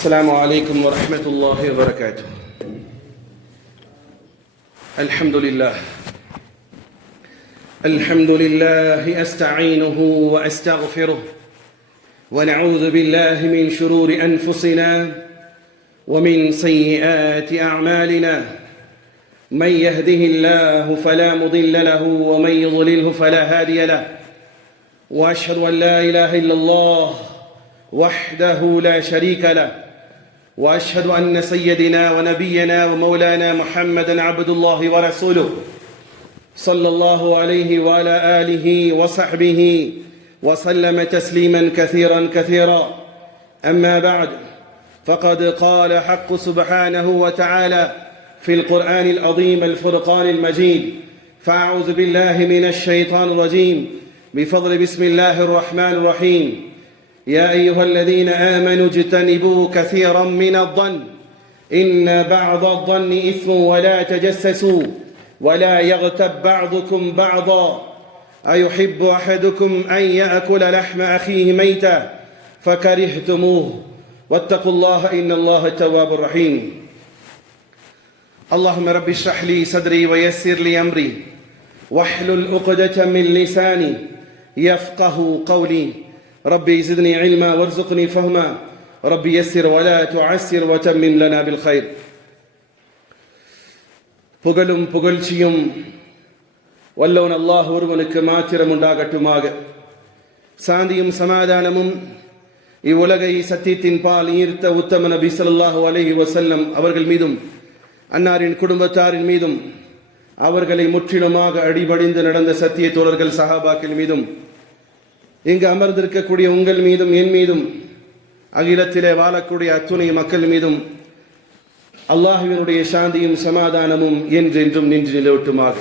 السلام عليكم ورحمة الله وبركاته. الحمد لله أستعينه وأستغفره ونعوذ بالله من شرور أنفسنا ومن سيئات أعمالنا. من يهده الله فلا مضل له ومن يضلله فلا هادي له. وأشهد أن لا إله إلا الله وحده لا شريك له، وأشهد أن سيدنا ونبينا ومولانا محمدا عبد الله ورسوله صلى الله عليه وعلى آله وصحبه وسلم تسليما كثيرا. أما بعد، فقد قال حق سبحانه وتعالى في القرآن العظيم الفرقان المجيد: فأعوذ بالله من الشيطان الرجيم بفضل بسم الله الرحمن الرحيم. يا أيها الذين آمنوا اجتنبوا كثيرا من الظن إن بعض الظن إثم ولا تجسسوا ولا يغتب بعضكم بعضا أيحب أحدكم أن يأكل لحم أخيه ميتا فكرهتموه واتقوا الله إن الله التواب الرحيم. اللهم رب اشرح لي صدري ويسر لي أمري واحلل عقدة من لساني يفقه قولي. ربي زدني علما وارزقني فهما ربي يسر ولا تعسر وتمم لنا بالخير. புகழும் புகழ்ச்சியும் வல்லவன் அல்லாஹ் ஒருவனுக்கு மாத்திரம் உண்டாகட்டுமாக. சாந்தியும் சமாதானமும் இவ்வுலகை சத்தியத்தின் பால் ஈர்த்த உத்தம நபி ஸல்லல்லாஹு அலைஹி வஸல்லம் அவர்கள் மீதும் அன்னாரின் குடும்பத்தாரின் மீதும் அவர்களை முற்றிலுமாக அடிபணிந்து நடந்த சத்திய தோழர்கள் சஹாபாக்கள் மீதும் இங்கு அமர்ந்திருக்கக்கூடிய உங்கள் மீதும் என் மீதும் அகிலத்திலே வாழக்கூடிய அத்துணை மக்கள் மீதும் அல்லாஹ்வினுடைய சாந்தியும் சமாதானமும் என்றென்றும் நின்று நிலவட்டுமாக.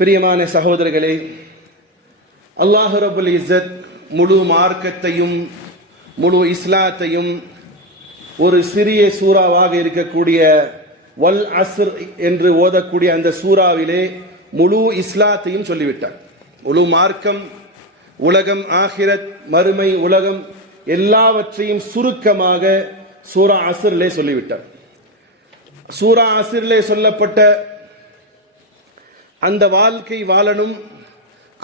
பிரியமான சகோதரர்களே, அல்லாஹ் ரப்புல் இஸ்ஸத் முழு மார்க்கத்தையும் முழு இஸ்லாத்தையும் ஒரு சிறிய சூறாவாக இருக்கக்கூடிய வல் அஸ்ர் என்று ஓதக்கூடிய அந்த சூறாவிலே முழு இஸ்லாத்தையும் சொல்லிவிட்டார். முழு மார்க்கம், உலகம், ஆகிரத், மறுமை உலகம் எல்லாவற்றையும் சுருக்கமாக சூரா அஸ்ரிலே சொல்லிவிட்டார். சூரா அஸ்ரிலே சொல்லப்பட்ட அந்த வாழ்க்கை வாழணும்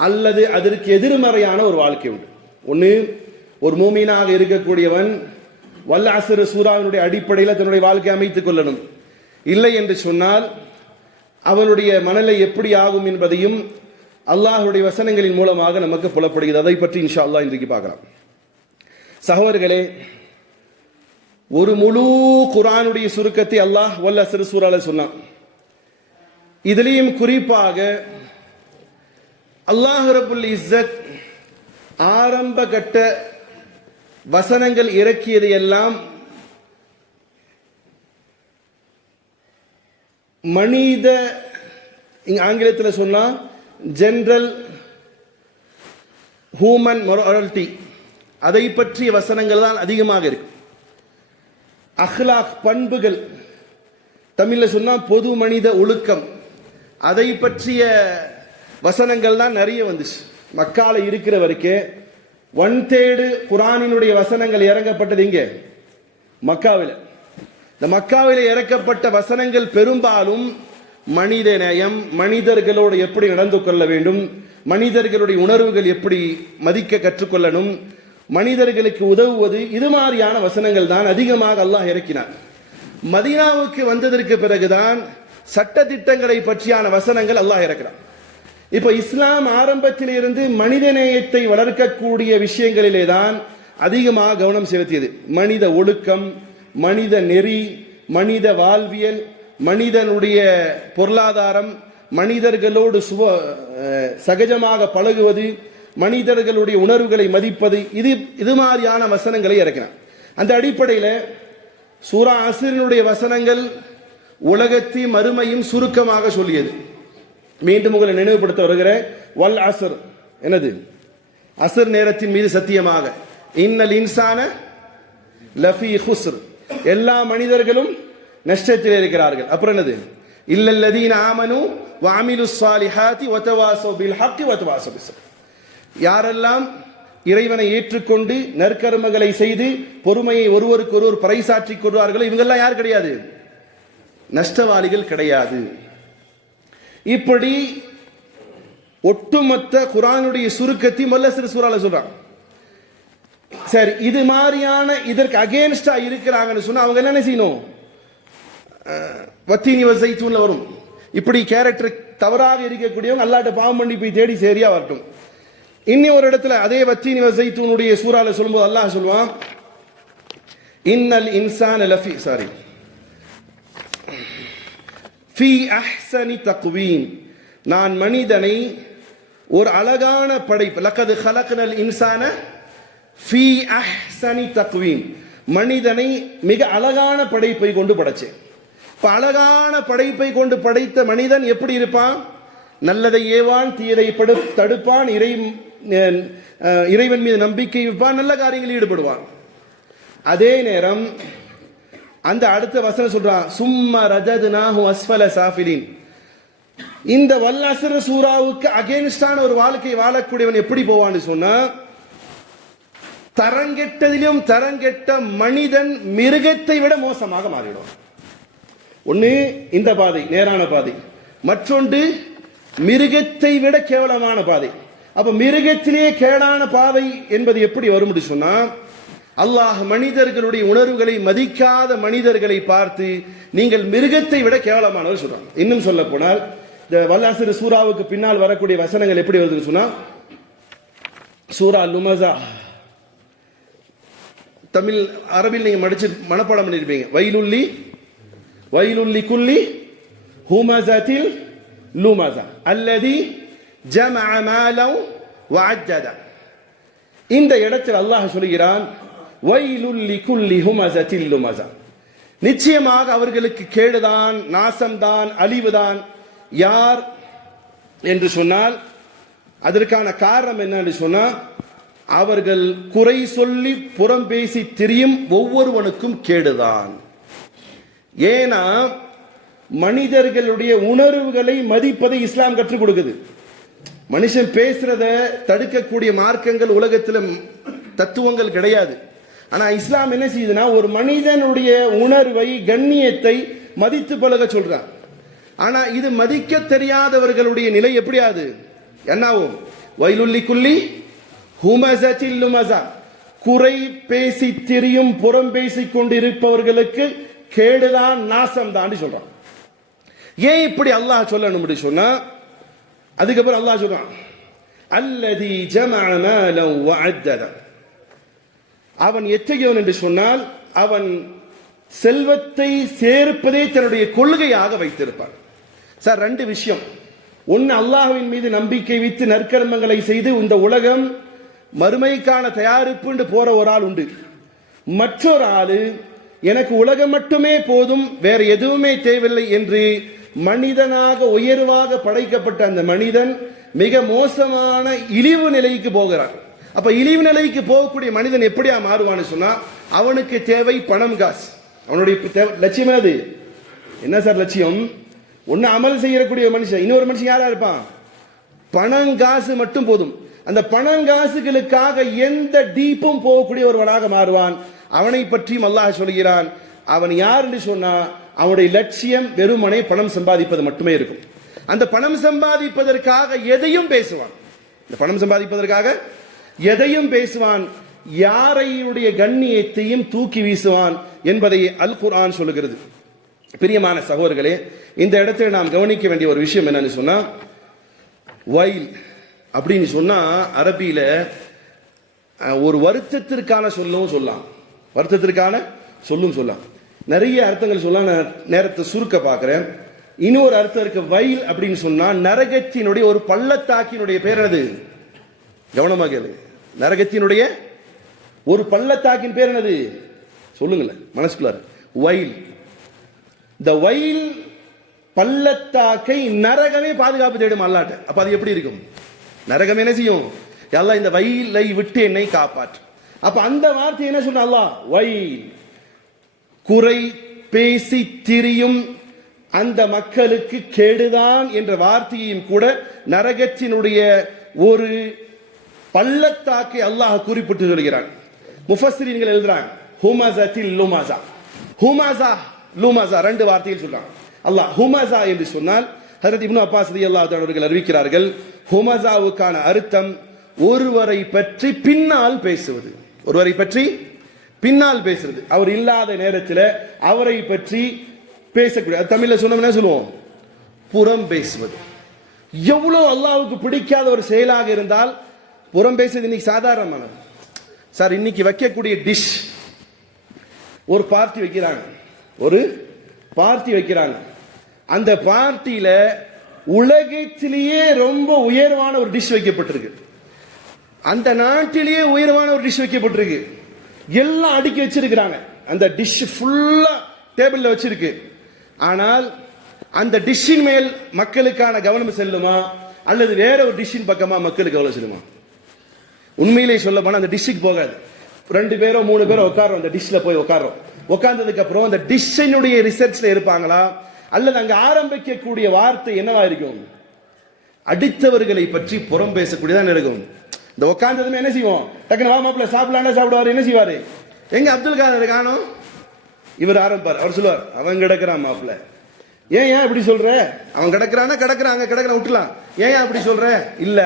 அல்லது அதற்கு எதிர்மறையான ஒரு வாழ்க்கை உண்டு. ஒன்று, ஒரு மூமீனாக இருக்கக்கூடியவன் வல் அஸ்ர் சூராவினுடைய அடிப்படையில் தன்னுடைய வாழ்க்கை அமைத்துக் கொள்ளணும். இல்லை என்று சொன்னால் அவனுடைய மனநிலை எப்படி ஆகும் என்பதையும் அல்லாஹ்வுடைய வசனங்களின் மூலமாக நமக்கு புலப்படுகிறது. அதை பற்றி இன்ஷா அல்லாஹ் இன்றைக்கு பார்க்கலாம். சகோதரர்களே, ஒரு முழு குர்ஆனுடைய சுருக்கத்தை அல்லாஹ் வல் அஸ்ர் சூரால சொன்னான். இதிலேயும் குறிப்பாக அல்லாஹ் ரப்புல் இஸ்ஸத் ஆரம்ப கட்ட வசனங்கள் இறக்கியது எல்லாம் மனித, ஆங்கிலத்தில் சொன்னா ஜெனரல் ஹியூமன் மொராலிட்டி, அதை பற்றிய வசனங்கள் தான் அதிகமாக இருக்கு. அஹ்லாக், பண்புகள், தமிழில் சொன்னா பொது மனித ஒழுக்கம், அதை பற்றிய வசனங்கள் தான் நிறைய வந்துச்சு. மக்கால இருக்கிற வரைக்கும் 1/3 குர்ஆனினுடைய வசனங்கள் இறங்கப்பட்டது இங்கே மக்காவில். இந்த மக்காவில் இறக்கப்பட்ட வசனங்கள் பெரும்பாலும் மனித நேயம், மனிதர்களோடு எப்படி நடந்து கொள்ள வேண்டும், மனிதர்களுடைய உணர்வுகள் எப்படி மதிக்க கற்றுக்கொள்ளணும், மனிதர்களுக்கு உதவுவது, இது மாதிரியான வசனங்கள் தான் அதிகமாக அல்லாஹ் இறக்கினார். மதீனாவுக்கு வந்ததற்கு பிறகுதான் சட்ட திட்டங்களை பற்றியான வசனங்கள் அல்லாஹ் இறக்கிறார். இப்ப இஸ்லாம் ஆரம்பத்திலிருந்து மனித நேயத்தை வளர்க்கக்கூடிய விஷயங்களிலே தான் அதிகமாக கவனம் செலுத்தியது. மனித ஒழுக்கம், மனித நெறி, மனித வாழ்வியல், மனிதனுடைய பொருளாதாரம், மனிதர்களோடு சகஜமாக பழகுவது, மனிதர்களுடைய உணர்வுகளை மதிப்பது, இது மாதிரியான வசனங்களை இறக்கினார். அந்த அடிப்படையில் சூரா அஸ்ரினுடைய வசனங்கள் உலகத்தையும் மறுமையும் சுருக்கமாக சொல்லியது. மீண்டும் உங்களை நினைவுபடுத்த வருகிற வல் அஸ்ர் என்னது? அஸ்ர் நேரத்தின் மீது சத்தியமாக, இன்னல் இன்சான லஃபீ குஸ்ர், எல்லா மனிதர்களும் நஷ்டத்தில் இருக்கிறார்கள். அப்புறம் என்னது? இல்லல்லதீன ஆமனு வஅமிலுஸ் ஸாலிஹாத்தி வதவாஸவ் பில் ஹக்கி வதவாஸவ் பிஸ். யாரெல்லாம் இறைவனை ஏற்றுக்கொண்டு நற்கர்மங்களை செய்து பொறுமையை ஒருவருக்கு ஒருவர் பறைசாற்றிக் கொள்வார்கள். இவங்கெல்லாம் யார் கிடையாது? நஷ்டவாளிகள் கிடையாது. இப்படி ஒட்டுமொத்த குர்ஆனுடைய சுருக்கத்தை முல்லசிர் சூரால சொல்றான். சரி, இது மாதிரியான இதற்கு அகேன்ஸ்டா இருக்கிறாங்கன்னு சொன்னா அவங்க என்ன செய்யணும்? வத்தீனி வஸைத்தூன்ல வரும். இப்படி கேரக்டர் தவறாக இருக்கக்கூடியவங்க அல்லாஹ்ட்ட பாவம் பண்ணி போய் தேடி சரியா வரட்டும். இன்னி ஒரு இடத்துல அதே வத்தீனி வஸைத்தூனுடைய சூரால சொல்லும்போது அல்லாஹ் சொல்லுவான், இன்னல் இன்சான லஃபி ஃபீ அஹ்ஸனி தக்வீம், நான் மனிதனை ஒரு அழகான படைப்பு, லக்கது ஹலக்னல் இன்சான ஃபீ அஹ்ஸனி தக்வீம், மனிதனை மிக அழகான படைப்பை கொண்டு படைச்சேன். இப்ப அழகான படைப்பை கொண்டு படைத்த மனிதன் எப்படி இருப்பான்? நல்லதை ஏவான், தீயதை தடுப்பான், இறைவன் மீது நம்பிக்கை வைப்பான், நல்ல காரியங்களில் ஈடுபடுவான். அதே நேரம் அந்த அடுத்த வசனம் சொல்றான், சும்ம ரஜத்னாஹு அஸ்ஃபல சாஃபிலின். இந்த வல்லஸ்ர் சூராவுக்கு அகேன்ஸ்டான ஒரு வாழ்க்கை வாழக்கூடியவன் எப்படி போவான்னு சொன்னா, தரங்கெட்டதிலும் தரங்கெட்ட மனிதன் மிருகத்தை விட மோசமாக மாறிடும். ஒன்று இந்த பாதை நேரான பாதை, மற்றொன்று மிருகத்தை விட கேவலமான பாதை. அப்ப மிருகத்திலே கேடான பாதை என்பது எப்படி வரும் சொன்னா, அல்லாஹ் மனிதர்களுடைய உணர்வுகளை மதிக்காத மனிதர்களை பார்த்து நீங்கள் மிருகத்தை விட கேவலமானவர் சொல்றாங்க. இன்னும் சொல்ல போனால் இந்த வல்லாசிர் சூராவுக்கு பின்னால் வரக்கூடிய வசனங்கள் எப்படி வருதுன்னு சொன்னா, சூரா லுமஸா, தமிழ் அரபில் நீங்க மடிச்சு மனப்பாடம் பண்ணிருப்பீங்க. வைலுல்லி வைலுல்லி குல்லி ஹுமஸத்தில் லுமஸா அல்லதி ஜமஅ மாலன் வஅஜ்ஜத. இந்த இடத்தில் அல்லாஹ் சொல்கிறான், வைலுல்லி குல்லி ஹுமஸத்தில் லுமஸா, நிச்சயமாக அவர்களுக்கு கேடுதான், நாசம்தான், அழிவுதான். யார் என்று சொன்னால் அதற்கான காரணம் என்னன்னு சொன்னா, அவர்கள் குறை சொல்லி புறம் பேசி திரியும் ஒவ்வொருவனுக்கும் கேடுதான். ஏனா மனிதர்களுடைய உணர்வுகளை மதிப்பதை இஸ்லாம் கற்றுக் கொடுக்குது. மனுஷன் பேசுறத தடுக்கக்கூடிய மார்க்கங்கள் உலகத்தில் தத்துவங்கள் கிடையாது. ஆனா இஸ்லாம் என்ன செய்யுதுன்னா, ஒரு மனிதனுடைய உணர்வை, கண்ணியத்தை மதித்து பழக சொல்றான். ஆனா இது மதிக்க தெரியாதவர்களுடைய நிலை எப்படியாது என்னாவும்? வைலுல்லி குல்லி ஹுமஸத்தில் லுமஸா, குறை பேசி திரியும் புறம் பேசிக் கொண்டிருப்பவர்களுக்கு கேடுதான், நாசம் தான் சொல்றான். ஏன் இப்படி அல்லாஹ் சொல்லணும் சொன்னா, அதுக்கப்புறம் அல்லாஹ் சொல்றான், அல்லதி ஜமஅ மாலன் வஅஜ்ஜத, அவன் எத்தகையவன் என்று சொன்னால் அவன் செல்வத்தை சேர்ப்பதே தன்னுடைய கொள்கையாக வைத்திருப்பான். சார், ரெண்டு விஷயம். ஒன்னு, அல்லாஹ்வின் மீது நம்பிக்கை வைத்து நற்கர்மங்களை செய்து இந்த உலகம் மறுமைக்கான தயாரிப்பு என்று போற ஒரு ஆள் உண்டு. மற்றொரு ஆளு எனக்கு உலகம் மட்டுமே போதும், வேற எதுவுமே தேவையில்லை என்று மனிதனாக உயர்வாக படைக்கப்பட்ட அந்த மனிதன் மிக மோசமான இழிவு நிலைக்கு போகிறான். அப்ப இழிவு நிலைக்கு போகக்கூடிய மனிதன் எப்படியா மாறுவான்னு சொன்னா, அவனுக்கு தேவை பணம், காசு. அவனுடைய லட்சியம் அது என்ன சார்? லட்சியம் ஒன்னு அமல் செய்யக்கூடிய மனுஷன், இன்னொரு மனுஷன் யாரா இருப்பான்? பணம் காசு மட்டும் போதும். அந்த பணம் காசுகளுக்காக எந்த டீப்பும் போகக்கூடிய ஒருவனாக மாறுவான். அவனை பற்றியும் அல்லாஹ் சொல்கிறான், அவன் யார் என்று சொன்னா அவனுடைய லட்சியம் வெறுமனே பணம் சம்பாதிப்பது மட்டுமே இருக்கும். அந்த பணம் சம்பாதிப்பதற்காக எதையும் பேசுவான். இந்த பணம் சம்பாதிப்பதற்காக எதையும் பேசுவான், யாரையுடைய கண்ணியத்தையும் தூக்கி வீசுவான் என்பதை அல் குர்ஆன் சொல்லுகிறது. பிரியமான சகோதரர்களே, இந்த இடத்துல நாம் கவனிக்க வேண்டிய ஒரு விஷயம் என்னன்னு சொன்னா, வைல் அப்படின்னு சொன்னா அரபியில ஒரு வருத்தத்திற்கான சொல்லும் சொல்லலாம், வருத்தத்திற்கான சொல்லும் சொல்லலாம். நிறைய அர்த்தங்கள் சொல்லலாம். நான் நேரத்தை சுருக்க பார்க்கிறேன். இன்னொரு அர்த்தம் இருக்கு. வைல் அப்படின்னு சொன்னா நரகத்தினுடைய ஒரு பள்ளத்தாக்கினுடைய பேர் என்னது? கவனமாக கேளு. நரகத்தினுடைய ஒரு பள்ளத்தாக்கின் பேர் என்னது? சொல்லுங்களேன் மனசுக்குள்ளார. வைல். இந்த வைல் பள்ளத்தாக்கை நரகமே பாதுகாப்பு தேடும் அல்லாட்ட. அப்ப அது எப்படி இருக்கும்? நரகம் என்ன செய்யும்? அல்லாஹ் இந்த வயலை விட்டு என்னை காப்பாற்று. அப்ப அந்த வார்த்தை என்ன சொன்ன அல்லாஹ்? வைல், குறை பேசி திரியும் அந்த மக்களுக்கு கேடுதான் என்ற வார்த்தையையும் கூட நரகத்தினுடைய ஒரு பள்ளத்தாக்கை அல்லாஹ் குறிப்பிட்டு சொல்கிறான். முஃபஸ்ஸிரீன்கள் எழுதுறாங்க ஹுமஸத்தில் லுமஸா, ஹுமஸா லுமஸா ரெண்டு வார்த்தையில் சொல்றாங்க அல்லாஹ். ஹுமஸா என்று சொன்னால் ஹஜ்ரத் இப்னு அப்பாஸ் ரலியல்லாஹு தஆலா அவர்கள் அறிவிக்கிறார்கள், ஹுமஸாவுக்கான அர்த்தம் ஒருவரை பற்றி பின்னால் பேசுவது, ஒருவரை பற்றி பின்னால் பேசுறது, அவர் இல்லாத நேரத்தில் அவரை பற்றி பேசக்கூடிய, தமிழ்ல சொன்னோம்னா சொல்லுவோம் புறம் பேசுவது. எவ்வளவு அல்லாஹ்வுக்கு பிடிக்காத ஒரு செயலாக இருந்தால் புறம் பேசுறது இன்னைக்கு சாதாரணமானது. சார் இன்னைக்கு வைக்கக்கூடிய டிஷ், ஒரு பார்ட்டி வைக்கிறாங்க, ஒரு பார்ட்டி வைக்கிறாங்க, அந்த பார்ட்டியில உலகத்திலேயே ரொம்ப உயர்வான ஒரு டிஷ் வைக்கப்பட்டிருக்கு, அந்த நாட்டிலேயே உயர்வான ஒரு டிஷ் வைக்கப்பட்டிருக்கு, எல்லாம் அடுக்கி வச்சிருக்கிறாங்க, அந்த டிஷ் ஃபுல்லா டேபிள்ல வச்சிருக்கு. ஆனால் அந்த டிஷ்ஷின் மேல் மக்களுக்கான கவனம் செல்லுமா அல்லது வேற ஒரு டிஷ்ஷின் பக்கமா மக்களுக்கு கவனம் செல்லுமா? உண்மையிலே சொல்ல போனா அந்த டிஷ்ஷுக்கு போகாது. 2 பேரோ 3 பேரோ உட்காரோம், அந்த டிஷ்ல போய் உட்காரோம். உட்கார்ந்ததுக்கு அப்புறம் அந்த டிஷ்ஷினுடைய ரிசர்ச்ல இருப்பாங்களா அல்லது அங்க ஆரம்பிக்கக்கூடிய வார்த்தை என்னவா இருக்கும்? அடுத்தவர்களை பற்றி புறம் பேசக்கூடியதான் இருக்கும். இந்த உட்கார்ந்ததுமே என்ன செய்வோம்? டக்குனு வா மாப்பிள்ள சாப்பிடலாம் சாப்பிடுவாரு, என்ன செய்வாரு? எங்க அப்துல் காதர் காணோம், இவர் ஆரம்பிப்பார். அவர் சொல்லுவார், அவன் கிடக்குறான் மாப்பிள்ள, ஏன் இப்படி சொல்ற? அவன் கிடக்குறானா கிடக்குறாங்க கிடக்குறான் விட்டுலாம், ஏன் அப்படி சொல்ற? இல்ல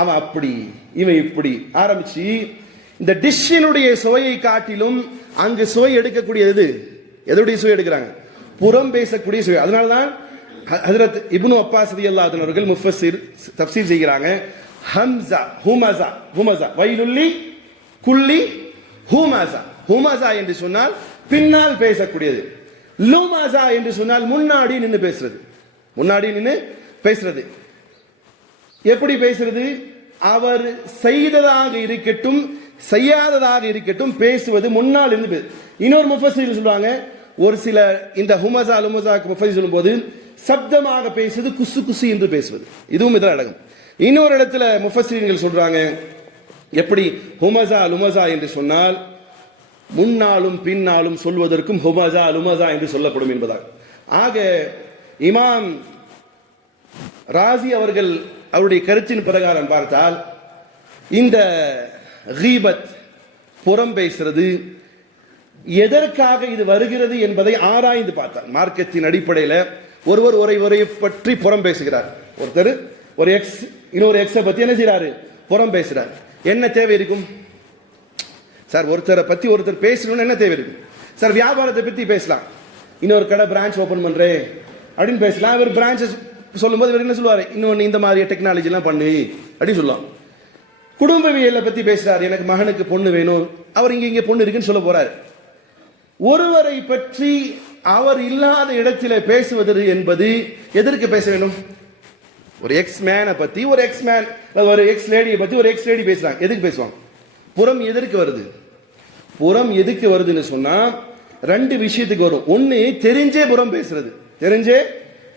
அவன் அப்படி இவன் இப்படி ஆரம்பிச்சு இந்த டிஷ்ஷினுடைய சுவையை காட்டிலும் அங்கு சுவை எடுக்கக்கூடியது எதுடைய சுவை எடுக்கிறாங்க? புறம் பேசக்கூடிய சுவை. அதனால்தான் ஹஜ்ரத் இப்னு அப்பாஸ் ரலியல்லாஹு அன்ஹு அவர்கள் முஃபஸ்ஸிர் தஃப்சீர் செய்கிறாங்க, ஹம்ஸா ஹுமஸா, ஹுமஸா வைலுல்லி குல்லி ஹுமஸா. ஹுமஸா என்று சொன்னால் பின்னால் பேசக்கூடியது, லுமஸா என்று சொன்னால் முன்னாடி நின்று பேசுறது, முன்னாடி நின்று பேசுறது. எப்படி பேசுறது? அவர் செய்ததாக இருக்கட்டும் செய்யாததாக இருக்கட்டும் பேசுவது முன்னால் இருந்து. இன்னொரு முஃபஸ்ஸிர் சொல்றாங்க, ஒரு சில இந்த ஹுமஸா லுமஸாக்கு முஃபஸ்ஸிர் சொல்லும்போது சப்தமாக பேசுவது, குசு குசு என்று பேசுவது, இதுவும் இதில் அடங்கும். இன்னொரு இடத்துல முஃபஸ்ஸிர்கள் சொல்றாங்க, எப்படி ஹுமஸா லுமஸா என்று சொன்னால் முன்னாலும் பின்னாலும் சொல்வதற்கும் ஹுமஸா லுமஸா என்று சொல்லப்படும் என்பதாக. ஆக இமாம் ராசி அவர்கள் அவருடைய கருத்தின் பிரகாரம் பார்த்தால் இந்த கீபத் புறம் பேசுறது எதற்காக இது வருகிறது என்பதை ஆராய்ந்து பார்த்தார். மார்க்கத்தின் அடிப்படையில் ஒருவர் ஒருவரை பற்றி புறம் பேசுகிறார், ஒருத்தர் ஒரு எக்ஸ் இன்னொரு எக்ஸை பத்தி என்ன செய்யறாரு? புறம் பேசுறார். என்ன தேவை இருக்கும் சார்? ஒருத்தரை பத்தி ஒருத்தர் பேசணும்னு என்ன தேவை இருக்கும் சார்? வியாபாரத்தை பத்தி பேசலாம், இன்னொரு கடை பிரான்ச் ஓபன் பண்றேன் அப்படின்னு பேசலாம். இவர் பிரான்ச்சஸ் சொல்லும்போது இவர் என்ன சொல்லுவாரு? இன்னொன்னு இந்த மாதிரி டெக்னாலஜி எல்லாம் பண்ணு அப்படின்னு சொல்லலாம். குடும்பவியலை பத்தி பேசுறாரு, எனக்கு மகனுக்கு பொண்ணு வேணும், அவர் இங்க பொண்ணு இருக்குன்னு சொல்ல போறாரு. ஒருவரை பற்றி அவர் இல்லாத இடத்துல பேசுவது என்பது எதற்கு பேச வேண்டும்? ஒரு எக்ஸ் மேனை பத்தி ஒரு எக்ஸ் மேன், ஒரு எக்ஸ் லேடியை பத்தி ஒரு எக்ஸ் லேடி பேசுறாங்க, எதுக்கு பேசுவாங்க? புறம் எதற்கு வருது? புறம் எதுக்கு வருதுன்னு சொன்னா 2 விஷயத்துக்கு வரும். ஒன்னு தெரிஞ்சே புறம் பேசுறது, தெரிஞ்சே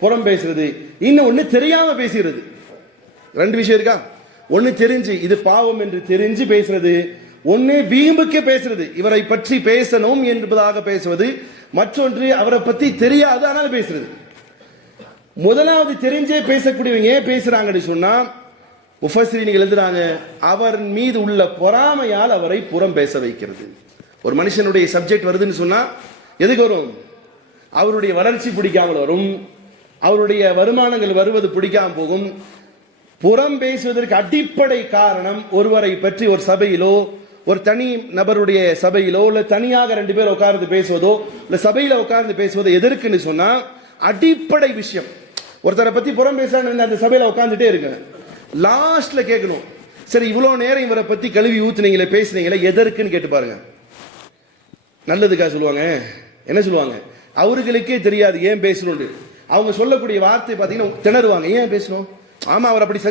புறம் பேசுறது, இன்னொன்னு தெரியாம பேசுறது. 2 விஷயம் இருக்கா? ஒன்னு தெரிஞ்சு இது பாவம் என்று தெரிஞ்சு பேசுறது, ஒன்னு வீம்புக்கு பேசுறது, இவரை பற்றி பேசணும் என்பதாக பேசுவது, மற்றொன்று அவரை பத்தி தெரியாது ஆனால் பேசுறது. முதலாவது தெரிஞ்சே பேசக்கூடியவங்க ஏன் பேசுறாங்கன்னு சொன்னா முஃபஸ்ஸிரீன்கள் எழுதுறாங்க, அவர் மீது உள்ள பொறாமையால் அவரை புறம் பேச வைக்கிறது. ஒரு மனுஷனுடைய சப்ஜெக்ட் வருதுன்னு சொன்னா எதுக்கு வரும்? அவருடைய வளர்ச்சி பிடிக்காமல் வரும், அவருடைய வருமானங்கள் வருவது பிடிக்காம போகும். புறம் பேசுவதற்கு அடிப்படை காரணம் ஒருவரை பற்றி ஒரு சபையிலோ ஒரு தனி நபருடைய சபையிலோ இல்ல தனியாக 2 பேர் உட்கார்ந்து பேசுவதோ இல்ல சபையில உட்கார்ந்து பேசுவதோ எதற்குன்னு சொன்னா அடிப்படை விஷயம். ஒருத்தரை பத்தி புறம் பேசுறாங்க, அந்த சபையில உட்கார்ந்துட்டே இருக்கு, லாஸ்ட்ல கேட்கணும், சரி இவ்வளவு நேரம் இவரை பத்தி கழுவி ஊத்துனீங்களே பேசுனீங்களே எதற்குன்னு கேட்டு பாருங்க. நல்லதுக்காக சொல்லுவாங்க, என்ன சொல்லுவாங்க? அவர்களுக்கே தெரியாது ஏன் பேசணும். அவங்க சொல்லக்கூடிய வார்த்தை பாத்தீங்கன்னா திணறுவாங்க, ஏன் பேசணும்? ஆமா அவர் அப்படி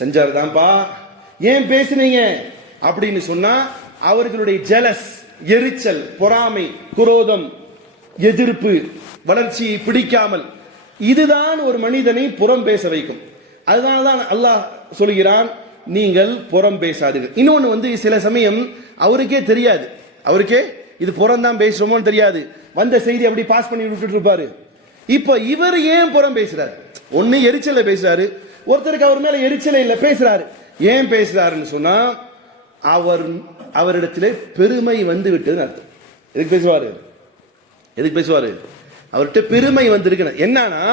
செஞ்சார் தான்ப்பா, ஏன் பேசுனீங்க அப்படின்னு சொன்னா அவர்களுடைய ஜெலஸ், எரிச்சல், பொறாமை, குரோதம், எதிர்ப்பு, வளர்ச்சியை பிடிக்காமல், இதுதான் ஒரு மனிதனை புறம் பேச வைக்கும். அதனால்தான் அல்லாஹ் சொல்கிறான், நீங்கள் புறம் பேசாதீர்கள். இன்னொன்னு சில சமயம் அவருக்கே தெரியாது, அவருக்கே இது புறம் தான் பேசுறோமோன்னு தெரியாது, வந்த செய்தி அப்படி பாஸ் பண்ணி விட்டுட்டு இருப்பாரு. இப்ப இவர் ஏன் புறம் பேசுறாரு? ஒன்னு எரிச்சல பேசுறாரு, ஒருத்தருக்கு அவர் மேல எரிச்சல இல்ல பேசுறாரு, ஏன் பேசுறாருன்னு சொன்னா அவரிடத்திலே பெருமை வந்து விட்டது அர்த்தம். எதுக்கு பேசுவாரு? அவர்கிட்ட பெருமை வந்திருக்கு. என்னன்னா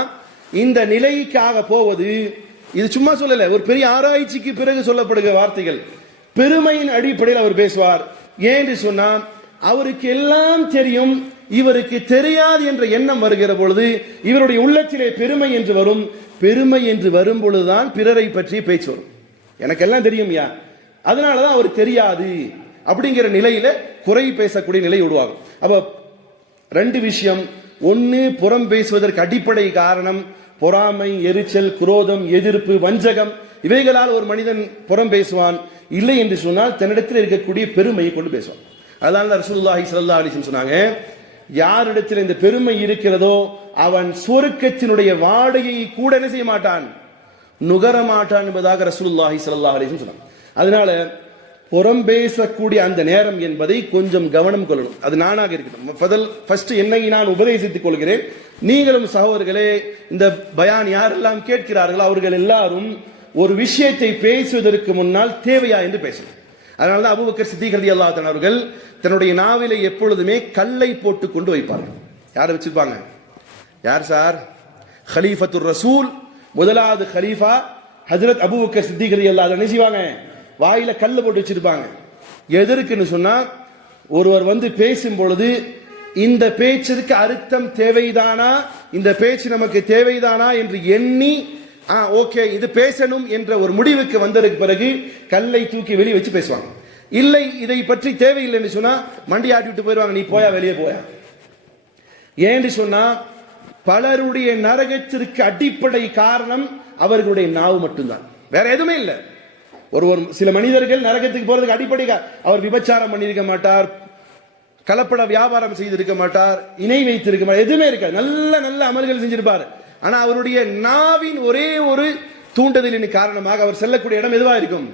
இந்த நிலைக்காக போவது இது சும்மா சொல்லல, ஒரு பெரிய ஆராய்ச்சிக்கு பிறகு சொல்லப்படுகிற வார்த்தைகள். பெருமையின் அடிப்படையில் அவர் பேசுவார். ஏன்னு சொன்னா அவருக்கு எல்லாம் தெரியும், இவருக்கு தெரியாது என்ற எண்ணம் வருகிற பொழுது இவருடைய உள்ளத்திலே பெருமை என்று வரும். பெருமை என்று வரும் பொழுதுதான் பிறரை பற்றி பேச்சு வரும். எனக்கெல்லாம் தெரியும் யா, அதனாலதான் அவர் தெரியாது அப்படிங்கிற நிலையில குறை பேசக்கூடிய நிலை உருவாகும். அப்ப ரெண்டு விஷயம். ஒன்னு, புறம் பேசுவதற்கு அடிப்படை காரணம் பொறாமை, எரிச்சல், குரோதம், எதிர்ப்பு, வஞ்சகம். இவைகளால் ஒரு மனிதன் புறம் பேசுவான். இல்லை என்று சொன்னால் தன்னிடத்தில் இருக்கக்கூடிய பெருமையை கொண்டு பேசுவான். அதனால ரசூலுல்லாஹி ஸல்லல்லாஹு அலைஹி வஸல்லம் சொன்னாங்க, யாரிடத்தில் இந்த பெருமை இருக்கிறதோ அவன் சுவர்க்கத்தினுடைய வாடையை கூட என்ன செய்ய மாட்டான், நுகர மாட்டான் என்பதாக ரசூலுல்லாஹி ஸல்லல்லாஹு அலைஹி வஸல்லம் சொன்னாங்க. அதனால புறம் பேசக்கூடிய அந்த நேரம் என்பதை கொஞ்சம் கவனம் கொள்ளணும். அது நானாக இருக்கட்டும். ஃபர்ஸ்ட் என்னை நான் உபதேசித்துக் கொள்கிறேன். நீங்களும் சகோதரர்களே, இந்த பயான் யாரெல்லாம் கேட்கிறார்களோ அவர்கள் எல்லாரும் ஒரு விஷயத்தை பேசுவதற்கு முன்னால் தேவையா என்று பேசணும். அதனாலதான் அபூபக்கர் சித்திக் ரலியல்லாஹு அன்ஹு அவர்கள் தன்னுடைய நாவிலே எப்பொழுதுமே கல்லை போட்டு கொண்டு வைப்பார்கள். யாரை வச்சிருப்பாங்க? யார் சார்? ஹலீஃபத்துர் ரசூல், முதலாவது ஹலீஃபா ஹஜ்ரத் அபூபக்கர் சித்திக் ரலியல்லாஹு அன்ஹு என்ன செய்வாங்க? வாயில கல்ல போட்டு வச்சிருப்பாங்க. எதற்குன்னு சொன்னா, ஒருவர் வந்து பேசும் பொழுது இந்த பேச்சிற்கு அர்த்தம் தேவைதானா, இந்த பேச்சு நமக்கு தேவைதானா என்று எண்ணி ஓகே இது பேசணும் என்ற ஒரு முடிவுக்கு வந்ததுக்கு பிறகு கல்லை தூக்கி வெளியே வச்சு பேசுவாங்க. இல்லை இதை பற்றி தேவையில்லைன்னு சொன்னா மண்டி ஆட்டி விட்டு போயிடுவாங்க, நீ போயா வெளியே போயா. ஏன்னு சொன்னா பலருடைய நரகத்திற்கு அடிப்படை காரணம் அவர்களுடைய நாவு மட்டும்தான், வேற எதுவுமே இல்லை. சில மனிதர்கள் நரகத்துக்கு போறதுக்கு அடிப்படை அவர் விபச்சாரம் பண்ணியிருக்க மாட்டார், கலப்பட வியாபாரம் செய்திருக்க மாட்டார், இணை வைத்திருக்க மாட்டார், எதுவுமே இருக்காது. நல்ல நல்ல அமல்கள் செஞ்சிருப்பார். ஆனா அவருடைய நாவின் ஒரே ஒரு தூண்டுதலின் காரணமாக அவர் செல்லக்கூடிய இடம் எதுவா இருக்கும்?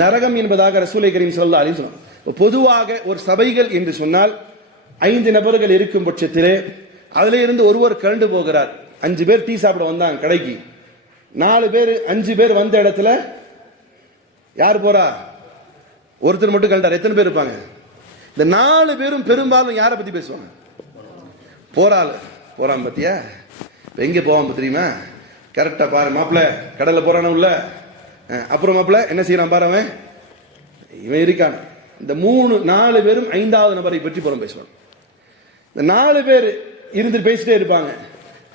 நரகம் என்பதாக ரசூலை கரீம் ஸல்லல்லாஹு அலைஹி வஸல்லம். பொதுவாக ஒரு சபைகள் என்று சொன்னால் 5 நபர்கள் இருக்கும் பட்சத்திலே அதுல இருந்து ஒருவர் கரண்டு போகிறார். 5 பேர் டீ சாப்பிட வந்தாங்க கடைக்கு. 4 பேர் 5 பேர் வந்த இடத்துல யார் போறா? ஒருத்தர் மட்டும் கலண்டார். எத்தனை பேர் இருப்பாங்க? இந்த 4 பேரும் பெரும்பாலும் யாரை பத்தி பேசுவாங்க? போறான் பத்தியா, எங்க போவான் தெரியுமா? கரெக்டா பாரு மாப்பிள்ள, கடல்ல போறான உள்ள, அப்புறம் மாப்பிள்ள என்ன செய்யறான் பாரு, அவன் இவன் இருக்கான். இந்த 4 பேரும் 5வது நபரை பற்றி புறம் பேசுவாங்க. இந்த 4 பேர் இருந்து பேசிட்டே இருப்பாங்க.